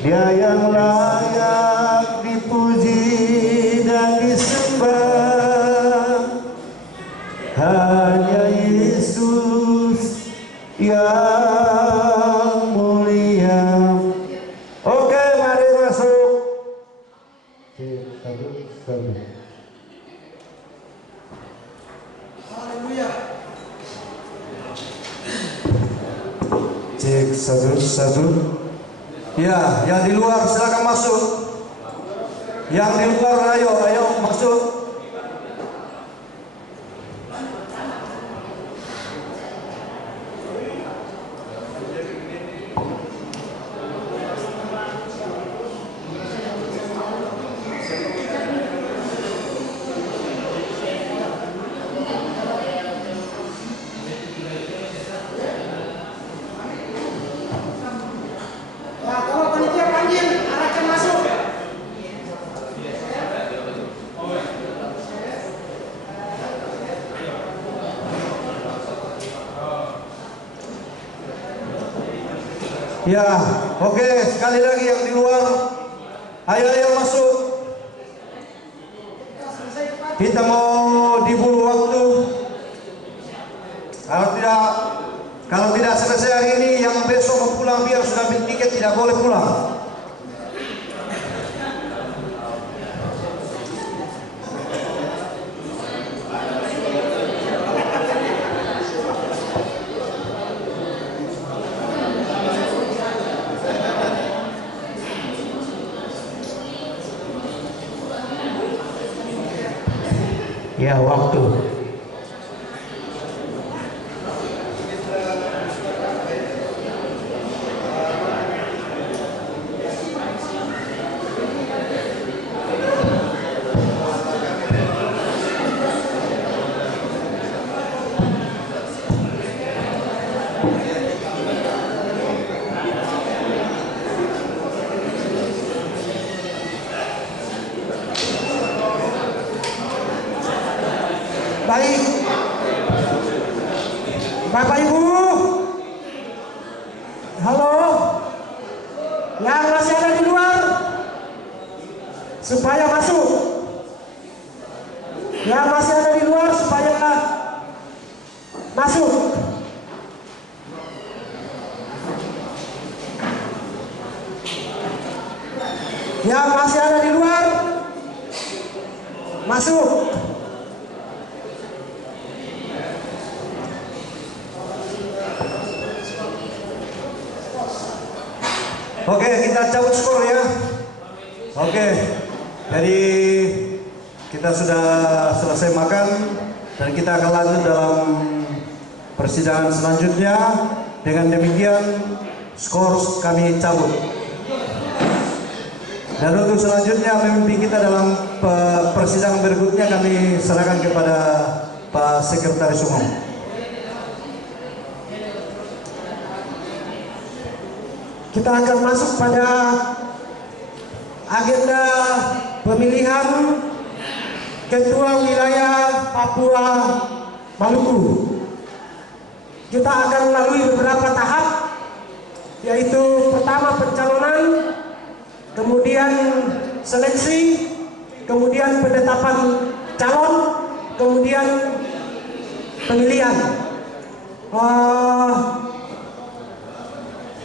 Dia yang layak dipuji dan disembah, hanya Yesus yang mulia. Oke, mari masuk. Haleluya. Cek satu. Ya, yang di luar silakan masuk. Yang di luar ayo masuk. Nah, kalau panitia panggil, arahkan masuk. Ya, oke, sekali lagi yang di luar, ayo masuk. Kita mau diburu waktu. Kalau tidak selesai hari ini, yang besok mau pulang biar sudah beli tiket tidak boleh pulang. Ya, waktu. Baik. Bapak Ibu. Halo. Yang masih ada di luar, supaya masuk. Yang masih ada di luar supaya masuk. Yang masih ada di luar, masuk. Oke, kita cabut skor ya. Oke, jadi kita sudah selesai makan dan kita akan lanjut dalam persidangan selanjutnya. Dengan demikian skor kami cabut. Dan untuk selanjutnya memimpin kita dalam persidangan berikutnya kami serahkan kepada Pak Sekretaris Umum. Kita akan masuk pada agenda pemilihan Ketua Wilayah Papua Maluku. Kita akan melalui beberapa tahap, yaitu pertama pencalonan, kemudian seleksi, kemudian penetapan calon, kemudian pemilihan.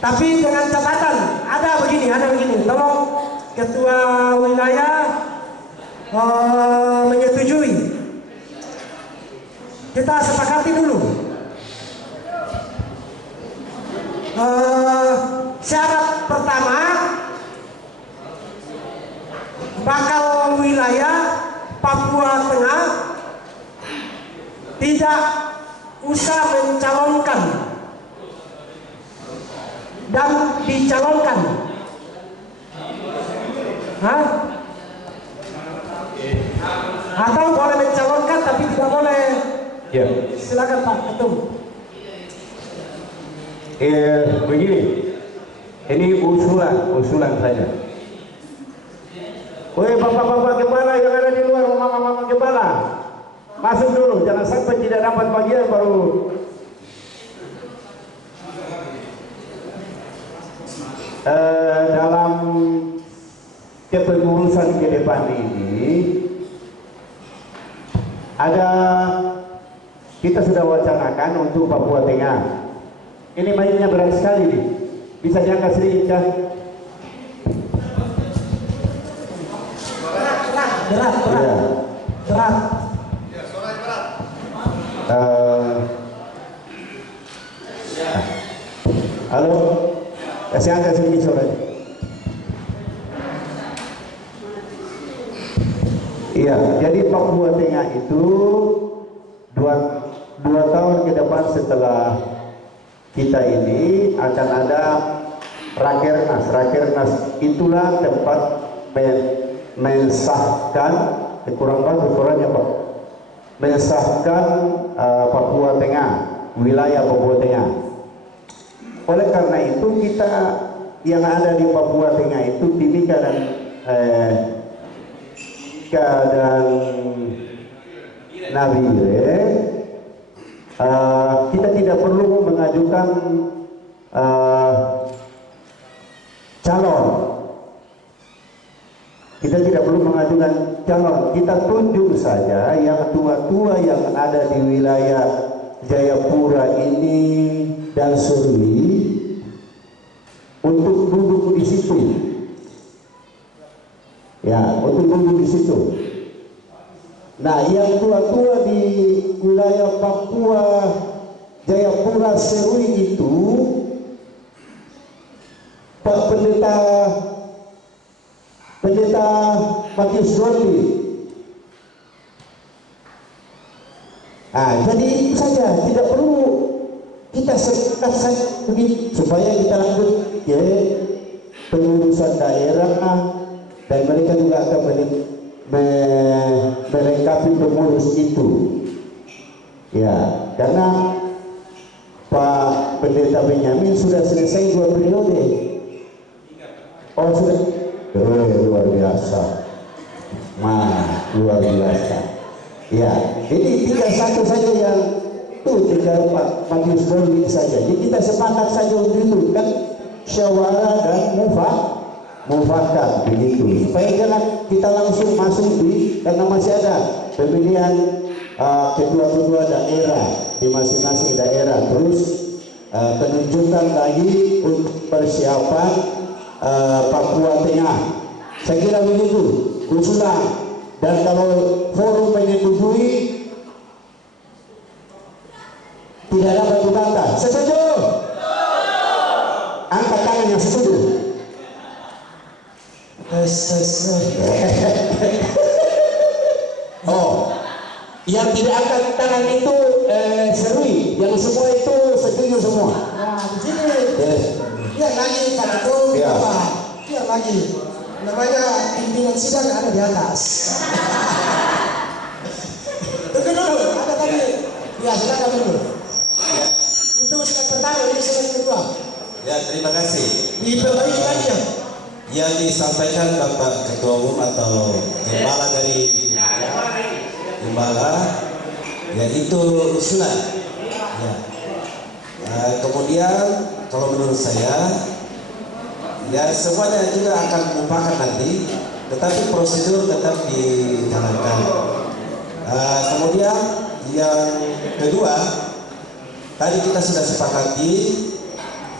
Tapi dengan catatan, ada begini, tolong ketua wilayah menyetujui. Kita sepakati dulu. Syarat pertama, bakal wilayah Papua Tengah tidak usah mencalonkan dan dicalonkan. Atau boleh mencalonkan tapi tidak boleh. Ya. Silakan Pak Ketum. Begini, ini usulan saja. Woi bapak-bapak gembala yang ada di luar, mama-mama gembala, masuk dulu, jangan sampai tidak dapat bagian baru. dalam kepengurusan ke depan ini ada, kita sudah wacanakan untuk Papua Tengah. Ini mainnya berat sekali nih. Bisa diangkat sedikit kan? Berat. Iya. Berat. Halo, kasih angkat sedikit suaranya. Iya, jadi Papua Tengah itu dua tahun ke depan setelah kita ini akan ada Rakernas. Rakernas itulah tempat mensahkan, kurang bagus suaranya Pak, mensahkan Papua Tengah, wilayah Papua Tengah. Oleh karena itu kita yang ada di Papua Tengah itu Timika dan Nabire, kita tidak perlu mengajukan calon. Kita tidak perlu mengajukan calon. Kita tunjuk saja yang tua-tua yang ada di wilayah Jayapura ini dan Serui untuk duduk di situ. Ya, untuk duduk di situ. Nah, yang tua-tua di wilayah Papua Jayapura Serui itu Pak Pendeta Matius Dolly. Jadi itu saja, tidak perlu kita sekat saja begitu supaya kita lanjut ke pengurusan daerah dan mereka juga akan melengkapi pengurus itu. Ya, karena Pak Pendeta Benyamin sudah selesai 2 periode. Oh sudah, luar biasa, luar biasa. Ya, ini tinggal satu saja yang tinggal Pak Matius Dolly saja. Jadi kita sepakat saja untuk itu kan, syawara dan mufakat begitu. Supaya jangan kita langsung masuk karena masih ada pemilihan ketua-ketua daerah di masing-masing daerah. Terus penunjukan lagi untuk persiapan Papua Tengah. Saya kira begitu usulan. Dan kalau forum menyetujui, tidak dapat dibantah. Setuju? Angkat tangan yang setuju. Oh, yang tidak angkat tangan itu Serui. Yang semua itu setuju semua. Nah, di sini. Biar lagi Pak Ketua, biar lagi. Namanya pimpinan sidang ada di atas. Tunggu dulu, ada tadi. Ya, silakan dulu. Ya. Itu slide pertama, ini slide kedua. Ya, terima kasih. Diperbaiki lagi ya. Yang disampaikan Bapak Ketua Umum atau Gembala dari Gembala, yaitu usulan. Ya. Kemudian kalau menurut saya, ya semuanya juga akan merupakan nanti, tetapi prosedur tetap dijalankan. Kemudian yang kedua, tadi kita sudah sepakati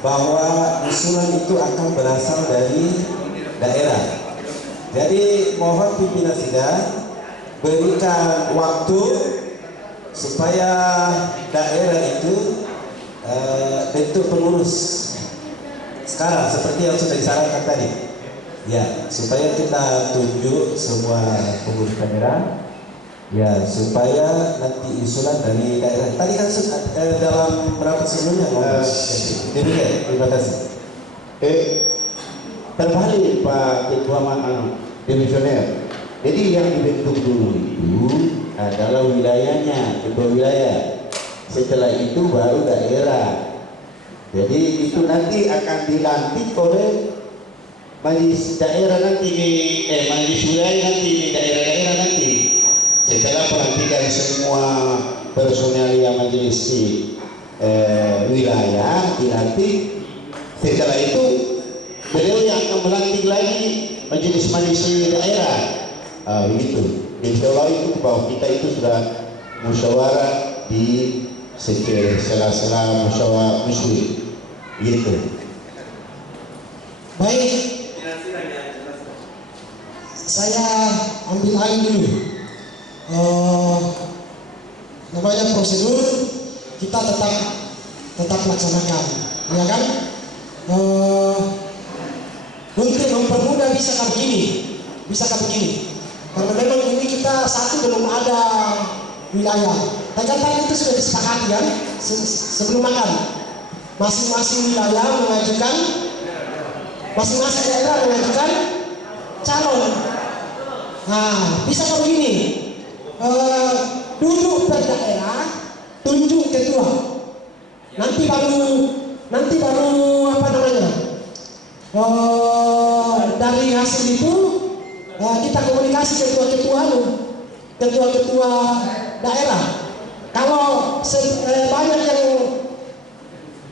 bahwa usulan itu akan berasal dari daerah. Jadi mohon pimpinan sidang berikan waktu supaya daerah itu bentuk pengurus sekarang seperti yang sudah disarankan tadi, ya, supaya kita tunjuk semua pengurus daerah, ya, supaya nanti usulan dari daerah. Tadi kan dalam rapat sebelumnya demikian. Terima kasih. Terbalik Pak Ketua Demisioner. Jadi yang dibentuk dulu itu adalah wilayahnya, ketua wilayah. Setelah itu baru daerah. Jadi itu nanti akan dilantik oleh majelis daerah nanti majelis wilayah nanti di daerah-daerah nanti. Setelah pelantikan semua personalia majelis wilayah dilantik, setelah itu beliau yang akan melantik lagi majelis-majelis daerah. Begitu. Insya Allah itu bahwa kita itu sudah musyawarah di sela-sela musyawarah muslim. Gitu. Baik, saya ambil alih dulu. Namanya prosedur kita tetap laksanakan, ya kan? Untuk mempermudah bisakah begini? Karena memang ini kita satu belum ada wilayah. Tadi itu sudah disepakati kan sebelum makan. Masing-masing wilayah mengajukan, masing-masing daerah mengajukan calon. Nah, bisa kok begini, duduk per daerah, tunjuk ketua. Nanti baru apa namanya? Dari hasil itu kita komunikasi ketua-ketua daerah. Kalau banyak yang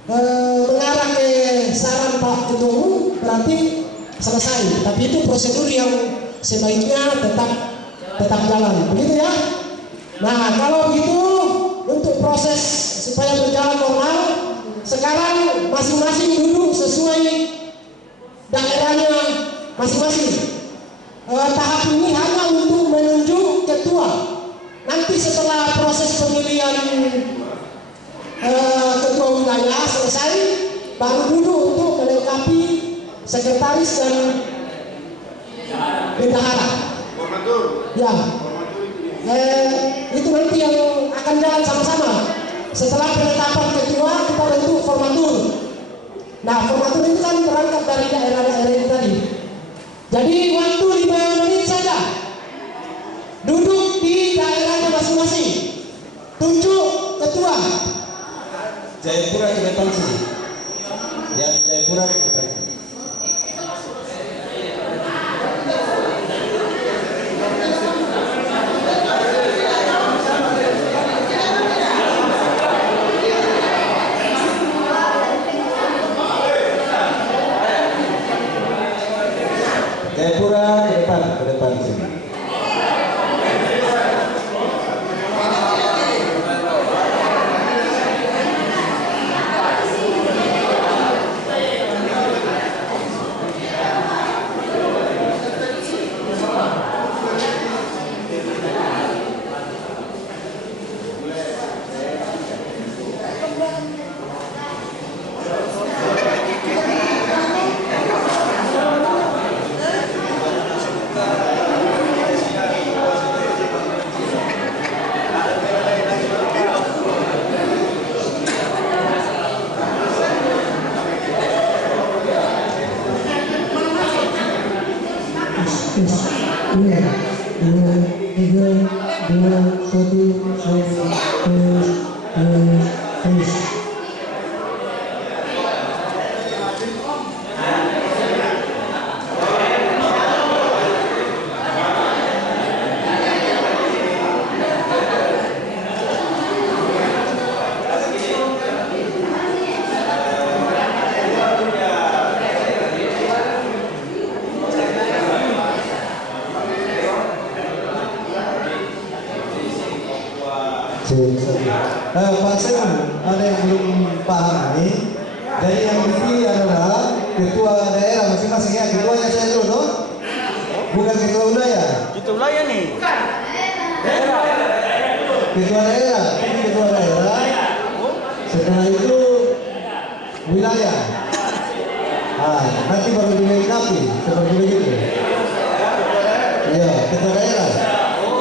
mengarah ke saran Pak Ketua Umum, berarti selesai. Tapi itu prosedur yang sebaiknya tetap jalan, begitu ya. Nah, kalau begitu untuk proses supaya berjalan normal, sekarang masing-masing duduk sesuai daerahnya masing-masing. Tahap ini hanya untuk menunjuk ketua. Nanti setelah proses pemilihan ketua wilayah selesai, baru duduk untuk melengkapi sekretaris dan bendahara. Ya, itu nanti yang akan jalan sama-sama. Setelah penetapan ketua, kita bentuk formatur. Nah, formatur itu kan berangkat dari daerah-daerah ini tadi. Jadi waktu 5 menit saja. Duduk di daerahnya masing-masing. Tunjuk ketua. Jayapura ke depan sini. Ya, Jayapura ke depan sini. Jayapura ke depan sini. Pak Sen, ada yang belum paham ini. Jadi yang dipilih adalah ketua daerah masing-masing ya. Ketuanya saya dulu, no? Bukan ketua wilayah. Ketua wilayah nih. Ketua daerah, ini ketua daerah. Setelah itu wilayah. Nanti baru dilengkapi seperti begitu. Iya, ketua daerah.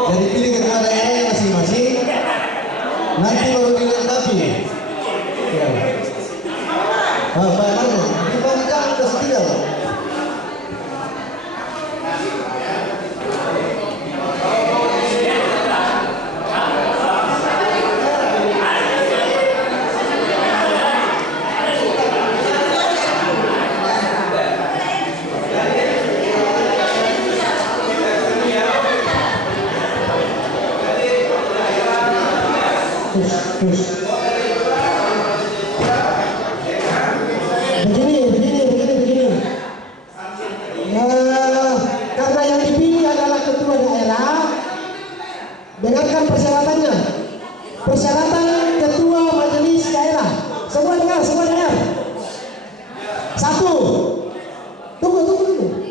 Jadi pilih ketua daerah masing-masing. Nanti baru dilengkapi. Ya. Pak Marno, di bawah jangan tersedia. Terus. Satu. Tunggu dulu.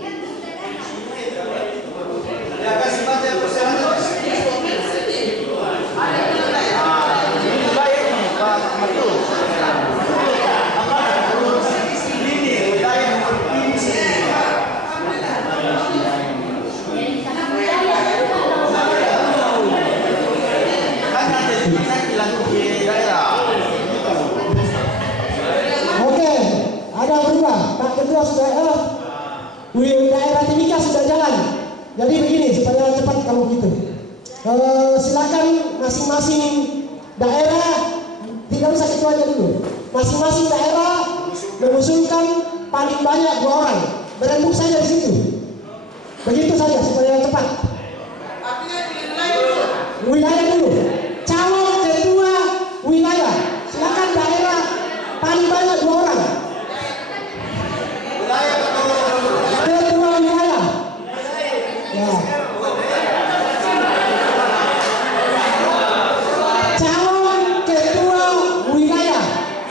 Oke, ada berubah. Pak Ketua sudah daerah Timika sudah jalan. Jadi begini supaya cepat kalau begitu. Silakan masing-masing daerah, tidak usah ketuanya dulu. Masing-masing daerah mengusulkan paling banyak 2 orang. Berembuk saja di situ. Begitu saja supaya cepat. Wilayah dulu. Calon ketua wilayah. Silakan daerah paling banyak 2 orang. Ketua wilayah. Ya. Calon ketua wilayah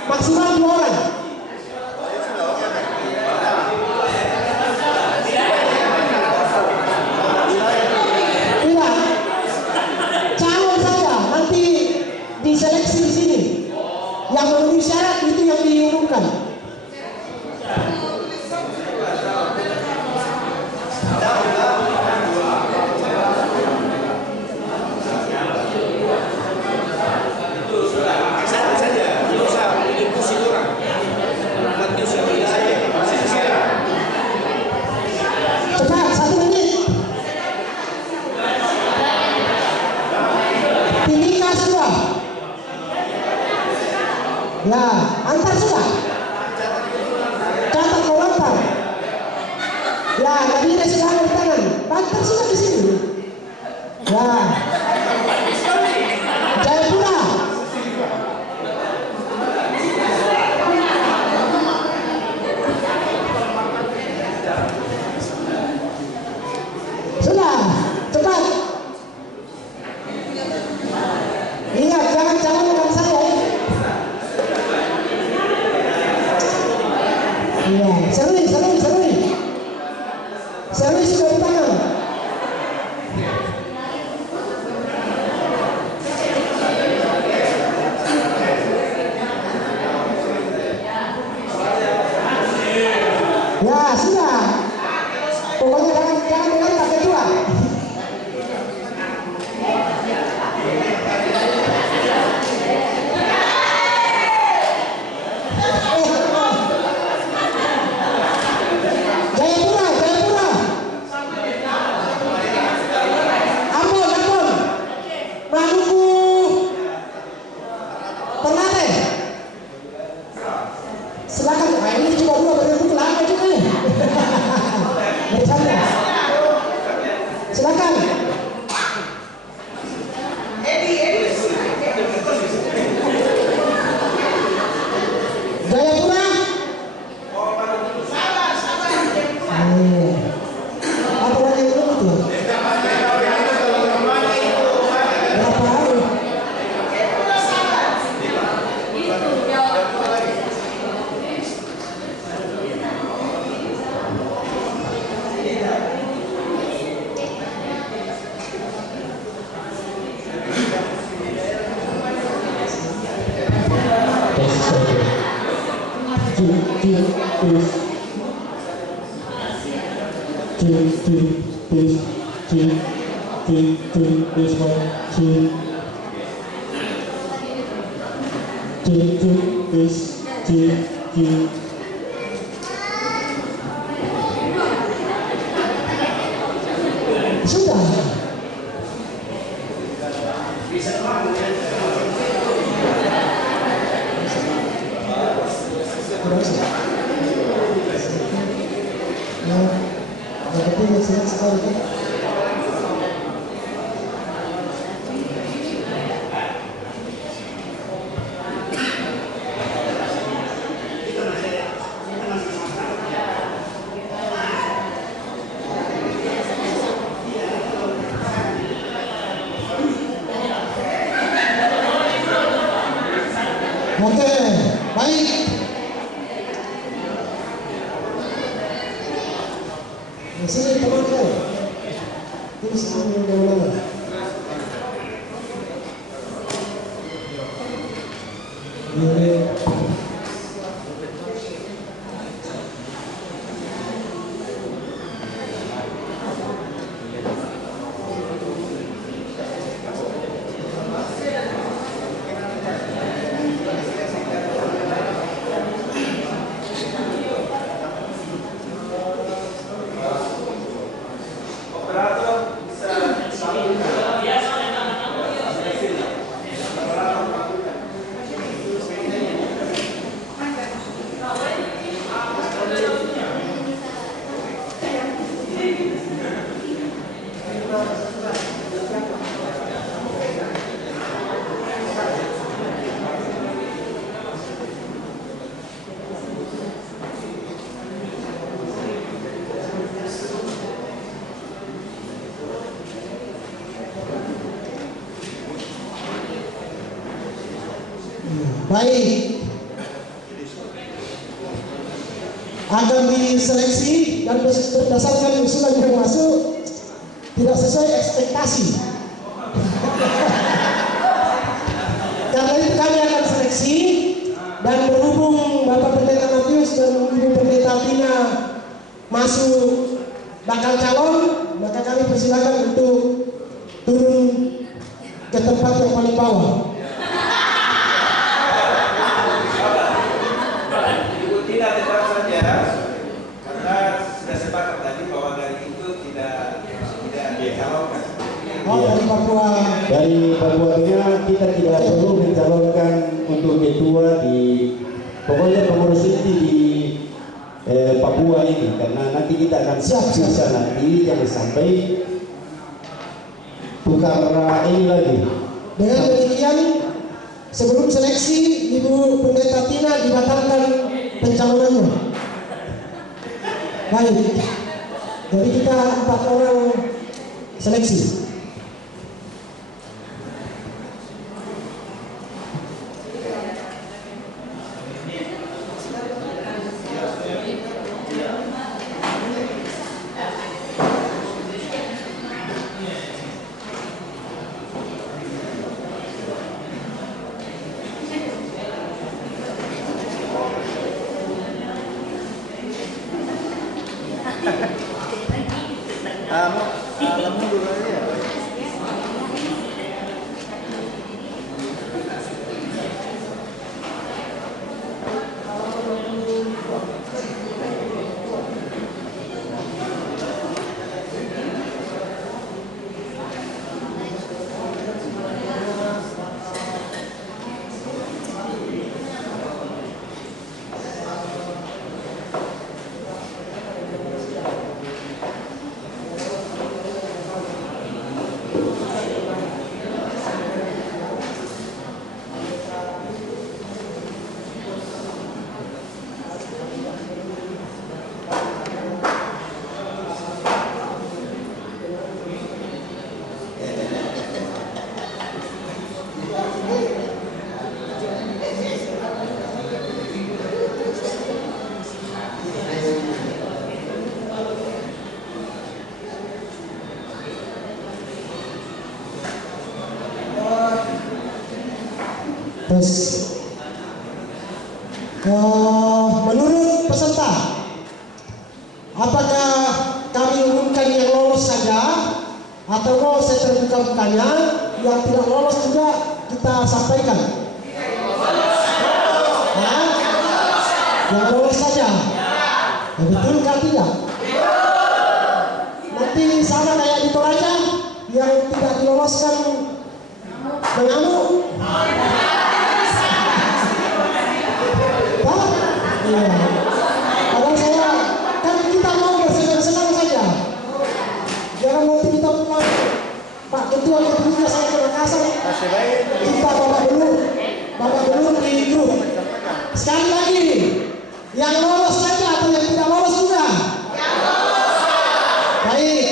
maksimal 2 orang. Tidak. Calon saja nanti diseleksi di sini. Yang memenuhi syarat itu yang diumumkan. Cepat, 1 menit. Timika sudah. Ya, antar sudah. Catat mau antar. Ya, tadi sudah ada di tangan. Antar sudah di sini. Ya. Jayapura. Sudah, cepat. Ingat, jangan calonkan saya. Iya, Serwi sudah di tangan. Ya, sudah. Pokoknya jangan dengar Pak Ketua. Jayapura. Ambon. Maluku. Ternate. Silakan. Nah, ini cuma 2 berembuk lama juga nih. Bercanda. Silakan. Jayapura. Apa lagi yang belum itu? Berapa hari? Sudah. Yang penting sehat sekali. Oke, baik. Di sini teman kan? Ini sebelum mana? Baik, akan diseleksi dan berdasarkan usulan yang masuk tidak sesuai ekspektasi. Karena itu kami akan seleksi, dan berhubung Bapak Pendeta Matius dan Ibu Pendeta Tina masuk bakal calon, maka kami persilakan untuk turun ke tempat yang paling bawah. Dari Papua kita tidak perlu mencalonkan untuk ketua di pokoknya pengurus inti di Papua ini, karena nanti kita akan siap-siap nanti jangan sampai tukar ini lagi. Dengan demikian, sebelum seleksi Ibu Pendeta Tina dibatalkan pencalonannya. Baik, jadi kita 4 orang seleksi. Menurut peserta, apakah kami umumkan yang lolos saja atau mau saya terbuka-bukanya, yang tidak lolos juga kita sampaikan? Yang lolos saja. Betul kan tidak? Nanti sama kayak di Toraja, yang tidak diloloskan mengamuk. Iya. Kalau saya kan kita mau bersenang-senang saja. Jangan nanti kita pulang, Pak Ketua Ketua saya ke Makassar. Kita bapak belum di grup. Sekali lagi, yang lolos saja atau yang tidak lolos juga? Yang lolos. Baik.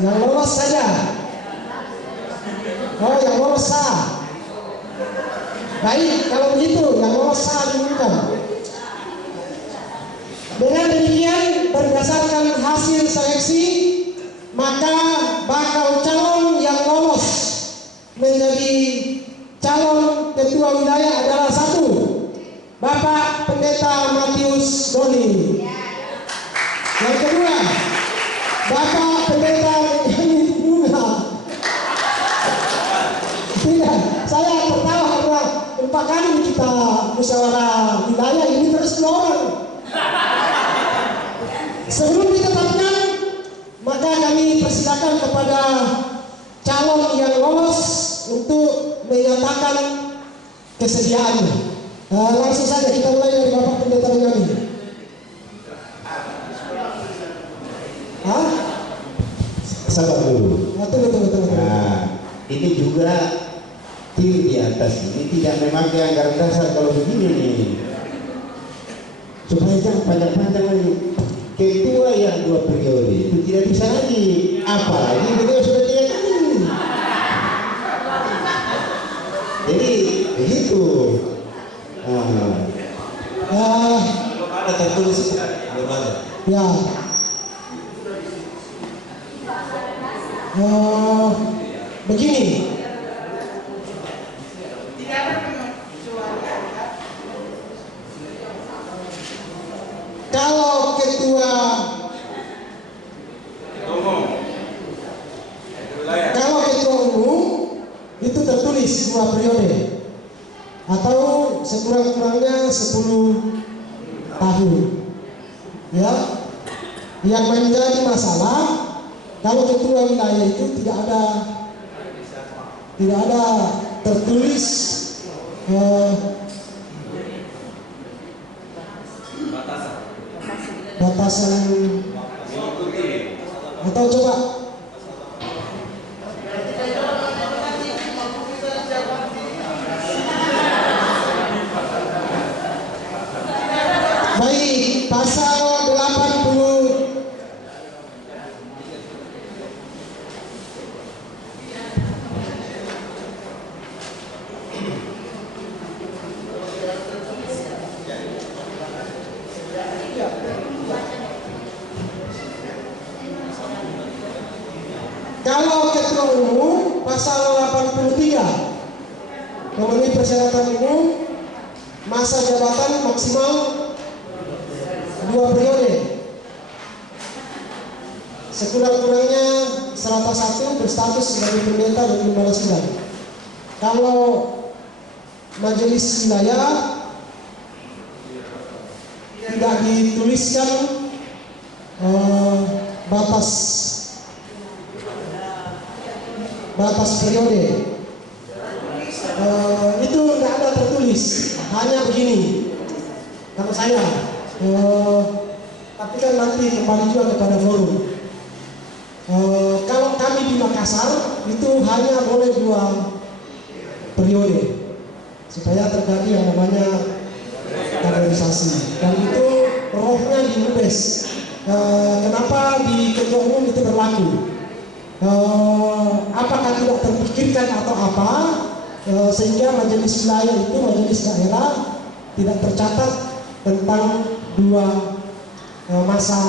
Yang lolos saja. Oh, yang lolos sah. Baik, kalau begitu yang lolos sah diumumkan. Dengan demikian berdasarkan hasil seleksi, maka bakal calon yang lolos menjadi calon ketua wilayah adalah 1, Bapak Pendeta Matius Doni. Yang kedua, Bapak Pendeta Benyamin Bunga. Tidak, saya tertawa karena 4 kali kita musyawarah wilayah ini terus 2 orang. Sebelum ditetapkan, maka kami persilakan kepada calon yang lolos untuk menyatakan kesediaannya. Langsung saja kita mulai dari Bapak Pendeta Benyamin. Sabar dulu. Betul. Nah, ini juga tim di atas ini tidak memakai anggaran dasar kalau begini nih. Supaya jangan panjang-panjang lagi. Ketua yang 2 periode itu tidak bisa lagi. Apalagi beliau sudah 3 kali. Jadi begitu. Ada tertulis belum ada. Ya. Begini. Kalau ketua umum itu tertulis 2 periode atau sekurang-kurangnya 10 tahun. Ya. Yang menjadi masalah kalau ketua wilayah itu tidak ada tertulis batasan atau coba baik pasal 80 kalau ketua umum pasal 83 memenuhi persyaratan umum, masa jabatan maksimal 2 periode, sekurang-kurangnya serata 1 berstatus sebagai pendeta dan gembala sidang. Kalau majelis wilayah tidak dituliskan batas periode, itu tidak ada tertulis, hanya begini. Kalau saya, tapi kan nanti kembali juga kepada forum. Kalau kami di Makassar itu hanya boleh 2 periode supaya terjadi yang namanya kaderisasi, dan itu rohnya di UBES. Kenapa di ketua umum itu berlaku? Apakah tidak terpikirkan atau apa sehingga majelis wilayah itu, majelis daerah tidak tercatat tentang 2 masa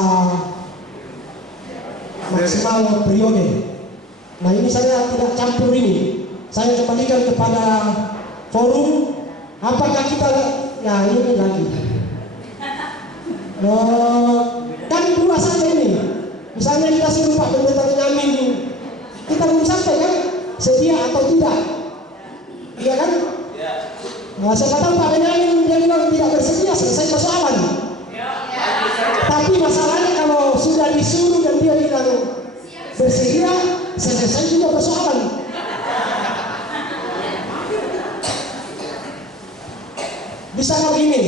maksimal periode. Nah, ini saya tidak campur ini. Saya kembalikan kepada forum. Apakah kita, ya ini lagi. Kan 2 saja ini. Misalnya kita suruh Pak Pendeta Benyamin, kita belum sampai kan sedia atau tidak, iya kan? Nah, saya kata Pak Benyamin dia bilang tidak bersedia, selesai persoalan. Tapi masalahnya kalau sudah disuruh dan dia bilang bersedia, selesai juga persoalan. Bisa nggak begini?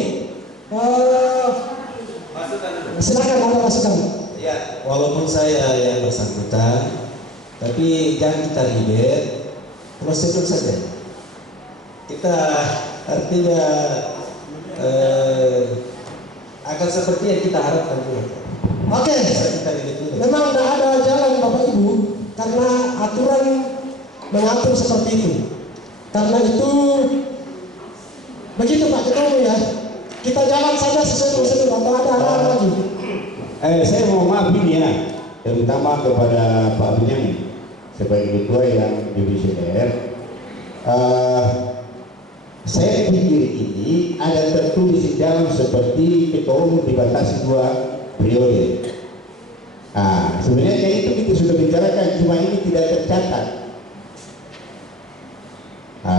Silakan ada masukan. Ya, walaupun saya yang bersangkutan, tapi jangan kita ribet, prosedur saja. Kita artinya akan seperti yang kita harapkan. Oke. Memang tidak ada jalan Bapak Ibu, karena aturan mengatur seperti itu. Karena itu begitu Pak Ketua ya. Kita jalan saja sesuai prosedur, atau ada hal lagi. Saya mau maaf ini ya, terutama kepada Pak Benyamin sebagai ketua yang divisi DR. Saya pikir ini ada tertulis di dalam seperti ketua umum dibatasi 2 periode. Sebenarnya kayak itu kita sudah bicarakan, cuma ini tidak tercatat.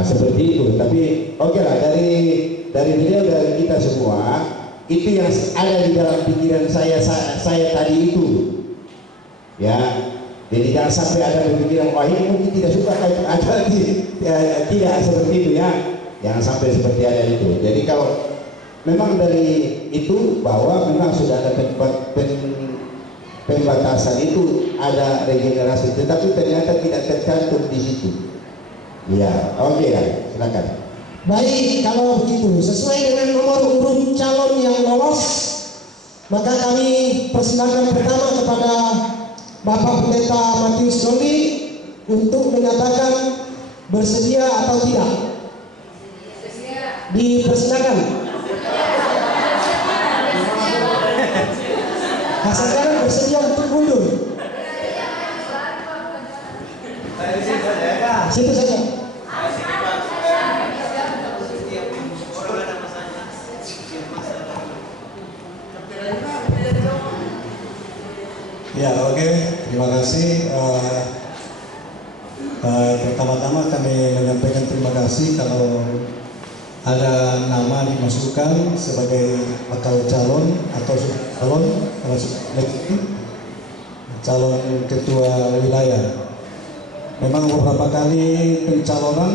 Seperti itu. Tapi oke lah, dari beliau dan kita semua itu yang ada di dalam pikiran saya tadi itu. Ya, jadi jangan sampai ada pemikiran wah ini mungkin tidak suka ada tidak seperti itu ya. Jangan sampai seperti ada itu. Jadi kalau memang dari itu bahwa memang sudah ada pembatasan itu ada regenerasi, tetapi ternyata tidak tercantum di situ. Ya, oke ya, silakan. Baik, kalau begitu sesuai dengan nomor urut calon yang lolos, maka kami persilakan pertama kepada Bapak Pendeta Matius Doli untuk menyatakan bersedia atau tidak. Dipersilakan. Hasilkan bersedia untuk mundur. Situ saja. Ya, oke. Terima kasih. Pertama-tama kami menyampaikan terima kasih kalau ada nama dimasukkan sebagai bakal calon atau calon ketua wilayah. Memang beberapa kali pencalonan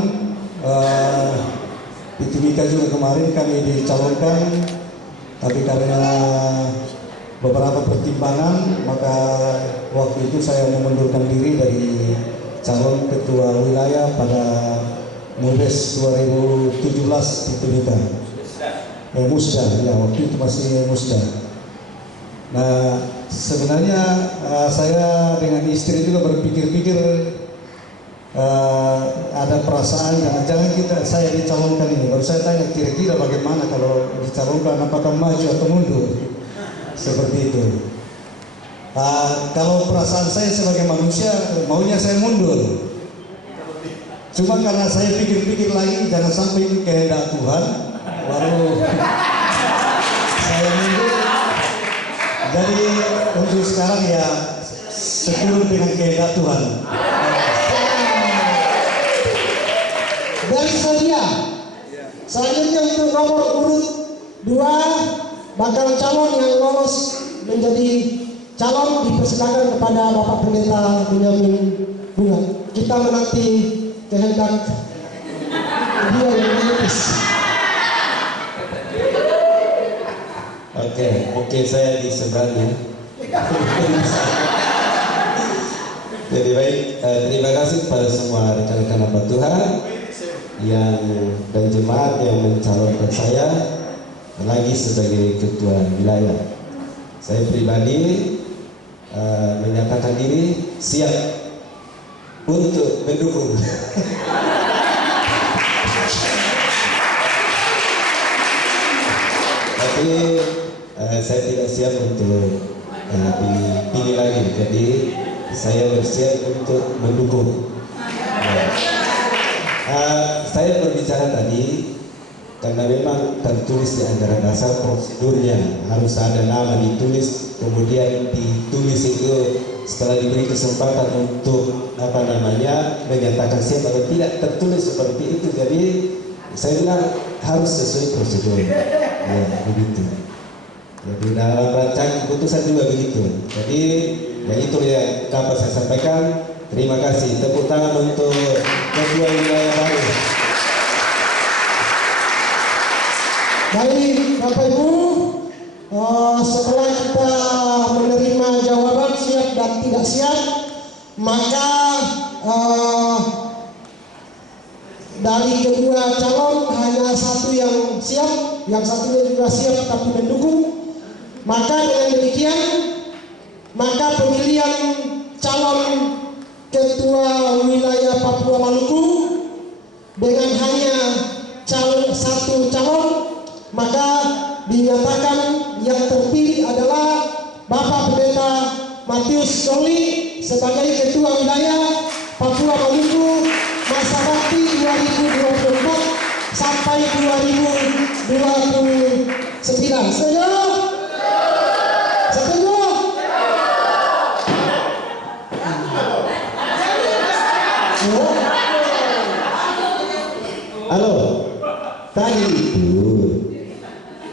di Timika juga kemarin kami dicalonkan, tapi karena beberapa pertimbangan maka waktu itu saya mengundurkan diri dari calon ketua wilayah pada Mubes 2017 di Timika. Musda, ya waktu itu masih Musda. Nah sebenarnya saya dengan istri juga berpikir-pikir ada perasaan jangan-jangan saya dicalonkan ini. Baru saya tanya kira-kira bagaimana kalau dicalonkan, apakah maju atau mundur? Seperti itu. Kalau perasaan saya sebagai manusia maunya saya mundur. Cuma karena saya pikir-pikir lagi jangan sampai itu kehendak Tuhan, baru saya mundur. Jadi untuk sekarang ya seturut dengan kehendak Tuhan. Bersedia. Selanjutnya untuk nomor urut 2 bakal calon yang lolos menjadi calon dipersilakan kepada Bapak Pendeta Benyamin Bunga. Kita menanti kehendak dia yang menepis. Oke, saya di sebelahnya. Jadi baik, terima kasih kepada semua rekan-rekan hamba Tuhan dan jemaat yang mencalonkan saya lagi sebagai ketua wilayah. Saya pribadi menyatakan diri siap untuk mendukung. Tapi saya tidak siap untuk dipilih lagi. Jadi saya bersiap untuk mendukung. Saya berbicara tadi karena memang tertulis di anggaran dasar prosedurnya harus ada nama ditulis, kemudian ditulis itu setelah diberi kesempatan untuk menyatakan siap atau tidak, tertulis seperti itu. Jadi saya bilang harus sesuai prosedur, ya begitu. Jadi dalam rancangan keputusan juga begitu. Jadi ya itu yang dapat saya sampaikan. Terima kasih. Tepuk tangan untuk ketua wilayah baru. Baik Bapak Ibu, setelah kita menerima jawaban siap dan tidak siap, maka dari kedua calon hanya satu yang siap, yang satunya juga siap tapi mendukung. Maka dengan demikian, maka pemilihan calon ketua wilayah Papua Maluku dengan hanya satu calon, maka dinyatakan yang terpilih adalah Bapak Pendeta Matius Soli sebagai Ketua Wilayah Papua Maluku masa bakti 2024 sampai 2029. Setuju? Setuju? Halo, tadi itu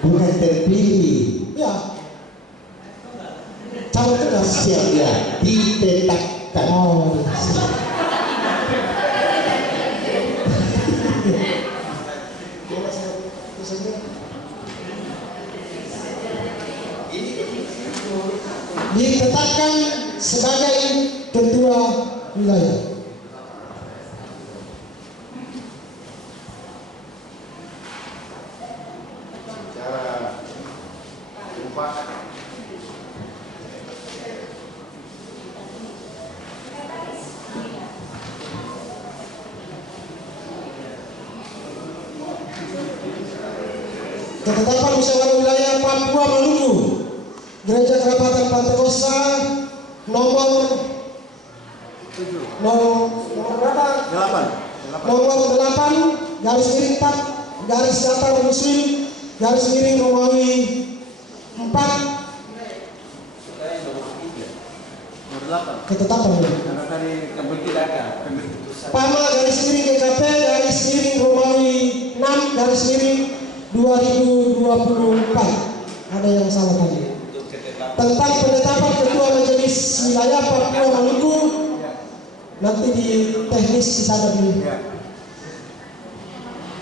bukan terpilih. Ya. Calon tegas. Siap ya, ditetapkan. Oh, ditetapkan sebagai Ketua Wilayah. Ketetapan Musyawarah Wilayah Papua Maluku Gereja Kerapatan Pantai Kosta nomor berapa? 8 garis miring 4 garis datar Muslim garis miring Romawi 4 ketetapan Pama garis miring GKP garis miring Romawi 6 garis miring 2024. Ada yang salah tadi. Tentang penetapan Ketua Majelis Wilayah Papua Maluku, nanti di teknis disadar dulu.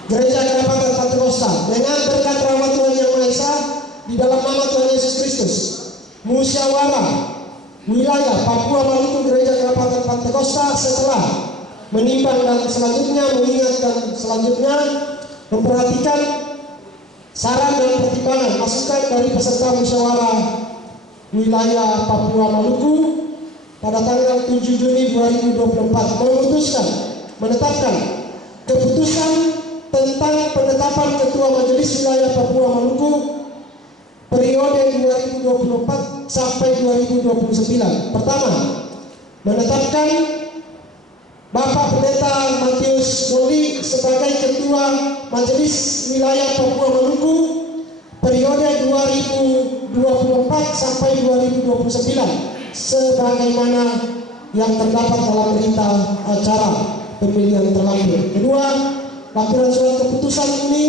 Gereja Kerapatan Pantai Kosta dengan berkat rahmat Tuhan Yang Maha Esa di dalam nama Tuhan Yesus Kristus, Musyawarah Wilayah Papua Maluku Gereja Kerapatan Pantai Kosta setelah menimbang dan selanjutnya mengingat dan selanjutnya memperhatikan saran dan pertimbangan masukan dari peserta musyawarah wilayah Papua Maluku pada tanggal 7 Juni 2024 memutuskan menetapkan keputusan tentang penetapan Ketua Majelis Wilayah Papua Maluku periode 2024 sampai 2029. Pertama, menetapkan Bapak Pendeta Matius Soli sebagai Ketua Majelis Wilayah Papua Maluku periode 2024 sampai 2029 sebagaimana yang terdapat dalam berita acara pemilihan terlampir. Kedua, lampiran surat keputusan ini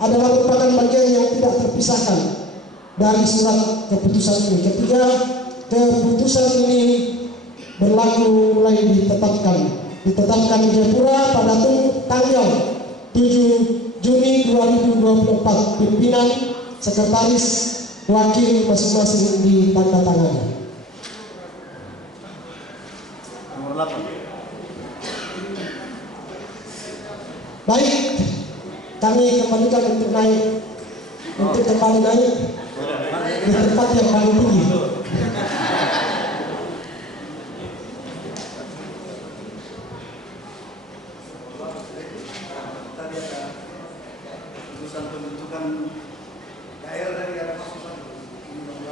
adalah merupakan bagian yang tidak terpisahkan dari surat keputusan ini. Ketiga, keputusan ini berlaku mulai ditetapkan di Jayapura pada tanggal 7 Juni 2024. Pimpinan, sekretaris, wakil masing-masing ditandatangani. Nomor 8. Baik, kami kembalikan untuk kembali naik di tempat yang paling tinggi.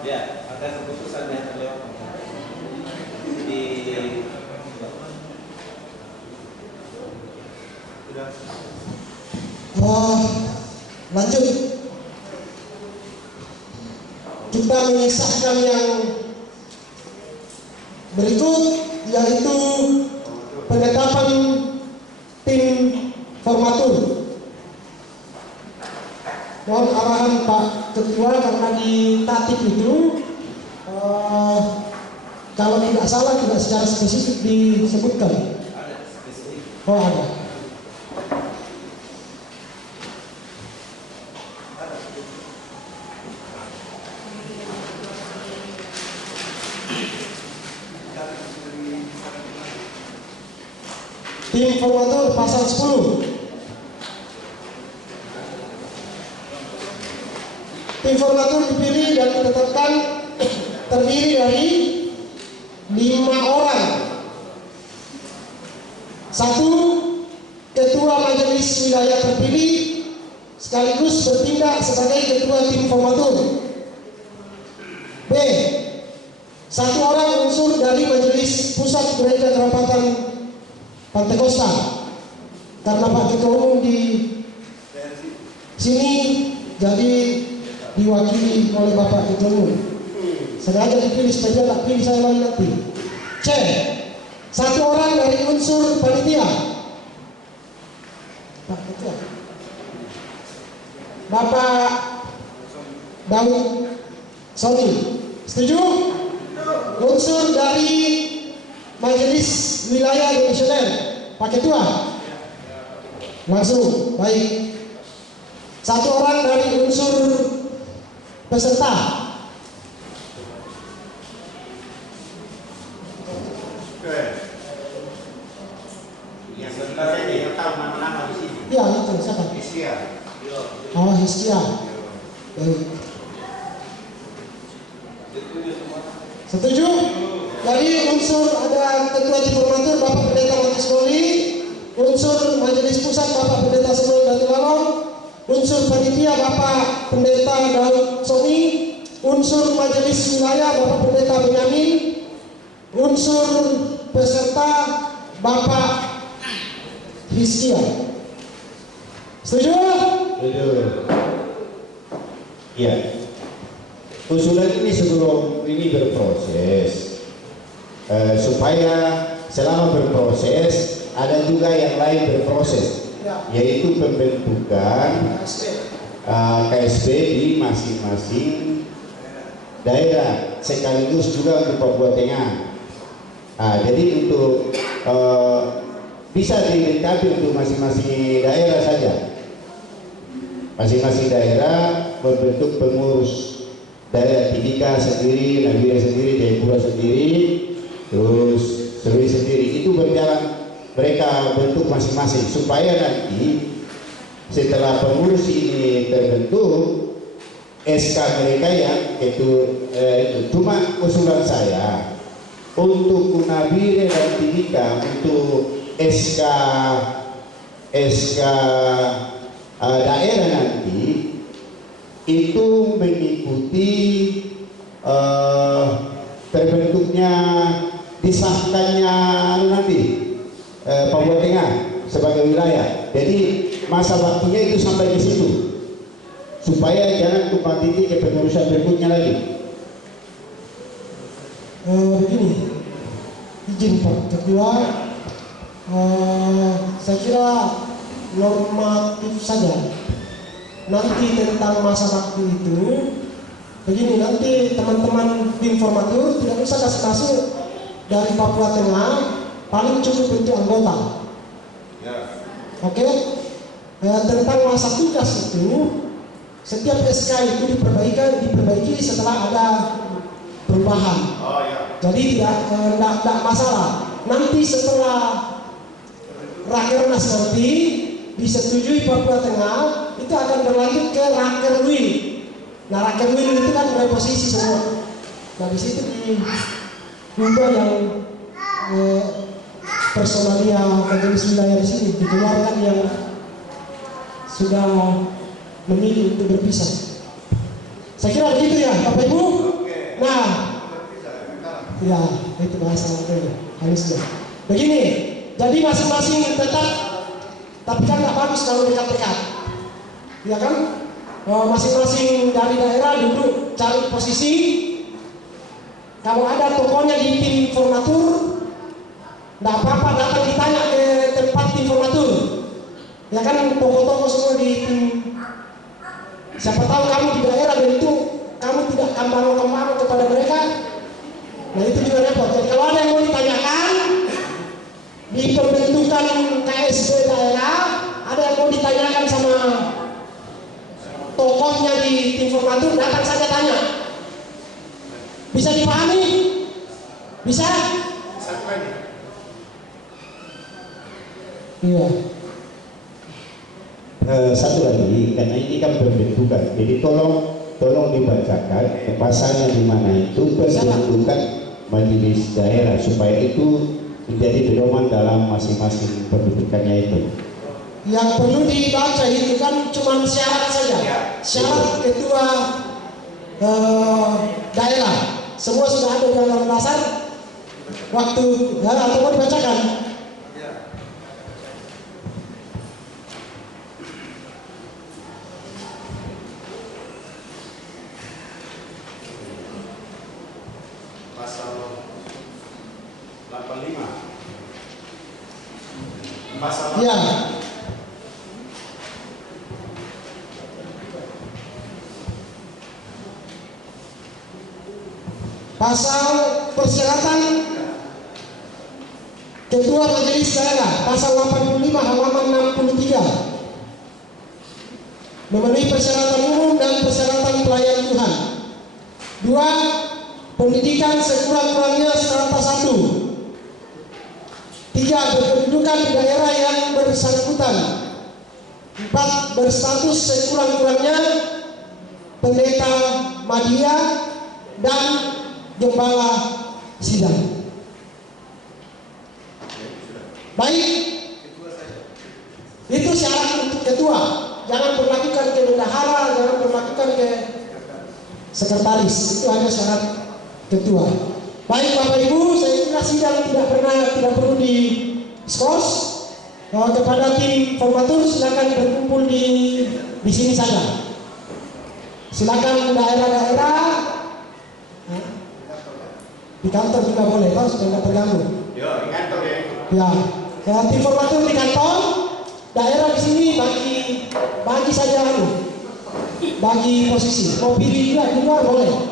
Ya, ada keputusan yang terlewat lanjut kita mengisahkan yang berikut, yaitu penetapan tim formatur. Mohon arahan Pak Ketua karena di tatip itu kalau tidak salah tidak secara spesifik disebutkan. Oh ada. Tim formatur pasal 10. Tim formatur dipilih dan ditetapkan terdiri dari 5 orang. 1. Ketua Majelis Wilayah terpilih sekaligus bertindak sebagai ketua tim formatur. B. Satu orang unsur dari Majelis Pusat Gereja Kerapatan Pantai Kosta. Karena Pak Ketua Umum di sini, jadi diwakili oleh Bapak Ketua Umum. Sengaja dipilih supaya dia tak pilih saya lagi nanti. C. Satu orang dari unsur panitia. Pak Ketua. Bapak Daud Sony. Setuju? Unsur dari Majelis Wilayah Komisioner. Pak Ketua. Langsung. Baik. Satu orang dari unsur peserta. Yang sebenarnya dia tahu nama-nama di sini. Iya, itu siapa? Hiskia. Oh, Hiskia. Baik. Setuju? Jadi unsur ada Ketua Informator Bapak Pendeta Matius Goli, unsur Majelis Pusat Bapak Pendeta Samuel Batulalong, unsur panitia Bapak Pendeta Daud Sony, unsur Majelis Wilayah Bapak Pendeta Benyamin, unsur peserta Bapak Hiskia. Setuju? Ya. Usulan ini sebelum ini berproses, supaya selama berproses ada juga yang lain berproses, yaitu pembentukan KSB di masing-masing daerah, sekaligus juga untuk Papua Tengah. Jadi untuk bisa dilengkapi untuk masing-masing daerah saja. Masing-masing daerah membentuk pengurus. Daerah Timika sendiri, Nabire sendiri, Jayapura sendiri, terus Serui sendiri. Itu berjalan, mereka bentuk masing-masing supaya nanti setelah pengurus ini terbentuk, SK mereka yang itu cuma usulan saya untuk Nabire dan Timika untuk SK daerah nanti itu mengikuti terbentuknya disahkannya nanti Papua Tengah sebagai wilayah. Jadi masa waktunya itu sampai di situ supaya jangan tumpang tindih ke pengurusan berikutnya lagi. Begini, izin Pak Ketua, saya kira normatif saja. Nanti tentang masa waktu itu begini, nanti teman-teman tim formatur tidak usah kasih masuk dari Papua Tengah, paling cukup untuk anggota. Oke? Tentang masa tugas itu, setiap SK itu diperbaiki setelah ada perubahan. Jadi tidak masalah. Nanti setelah Rakernas nanti disetujui Papua Tengah, itu akan berlanjut ke Rakerwil. Nah, Rakerwil itu kan reposisi semua. Nah, di situ juga yang personalia majelis wilayah di sini dikeluarkan yang sudah memilih untuk berpisah. Saya kira begitu ya, Bapak Ibu. Nah, ya itu bahasa halusnya. Begini, jadi masing-masing tetap, tapi kan nggak bagus kalau dekat-dekat, ya kan? Masing-masing dari daerah duduk cari posisi. Kalau ada tokonya di tim formatur, nggak apa-apa datang ditanya ke tempat tim formatur. Ya kan, toko-toko semua di tim. Siapa tahu kamu di daerah dan itu kamu tidak kembang-kembang kepada mereka. Nah itu juga repot. Jadi kalau ada yang mau ditanyakan di pembentukan KSB daerah, ada yang mau ditanyakan sama tokohnya di tim formatur, datang saja tanya. Bisa dipahami? Bisa? Iya. Satu lagi, karena ini kan pembentukan, jadi tolong dibacakan pasalnya di mana itu pembentukan majelis daerah supaya itu menjadi pedoman dalam masing-masing pembentukannya itu. Yang perlu dibaca itu kan cuma syarat saja, syarat ketua daerah. Semua sudah ada di anggaran dasar. Waktu atau mau dibacakan? Pasal 85. Pasal Ya. Pasal persyaratan Ketua Majelis Daerah, pasal 85 halaman 63. Memenuhi persyaratan umum dan persyaratan pelayan Tuhan. 2. Pendidikan sekurang-kurangnya strata 1. 3. Berkedudukan di daerah yang bersangkutan. 4. Berstatus sekurang-kurangnya pendeta media dan gembala sidang. Baik, itu syarat untuk ketua. Jangan berlakukan ke bendahara, jangan berlakukan ke sekretaris. Itu hanya syarat ketua. Baik Bapak Ibu, saya kira sidang tidak perlu diskors. Kepada tim formatur silakan berkumpul di sini saja. Silakan daerah-daerah, di kantor juga boleh, toh supaya nggak terganggu. Yo, di kantor ya. Tim formatur di kantor, daerah di sini bagi saja bagi posisi. Mau pilih juga di luar boleh.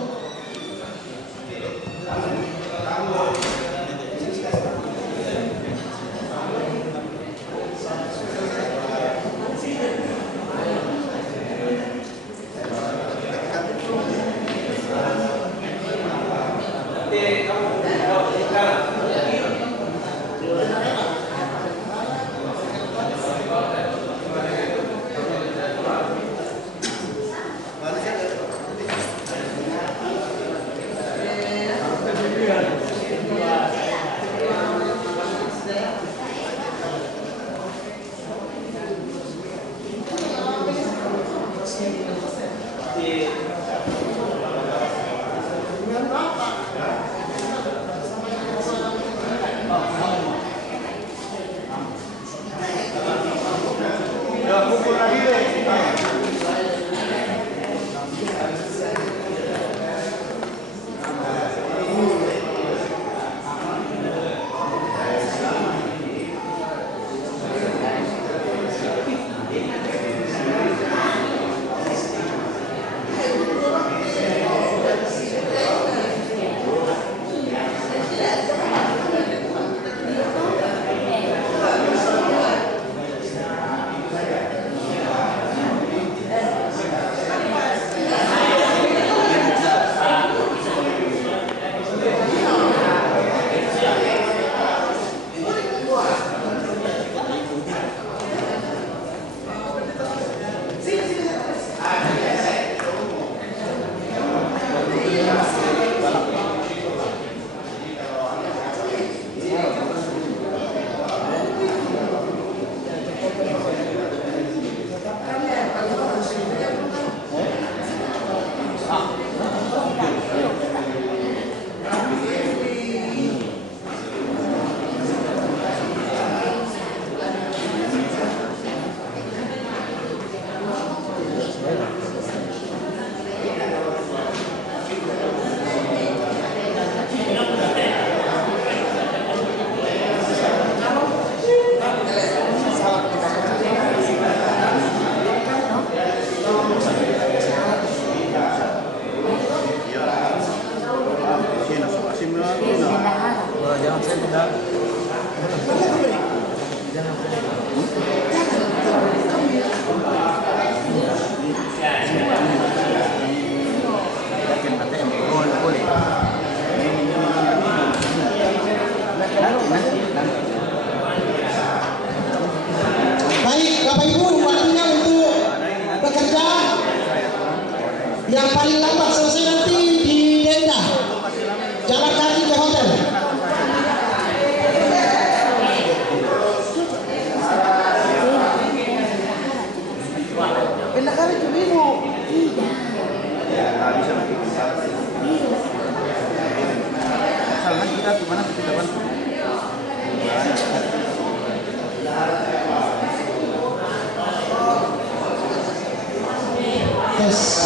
Baik, Bapak Ibu, waktunya untuk bekerja. Yang paling lambat selesai nanti di Denda, jalan kaki ke hotel. Enak kali cuma. kita gimana kita bantu? Tes.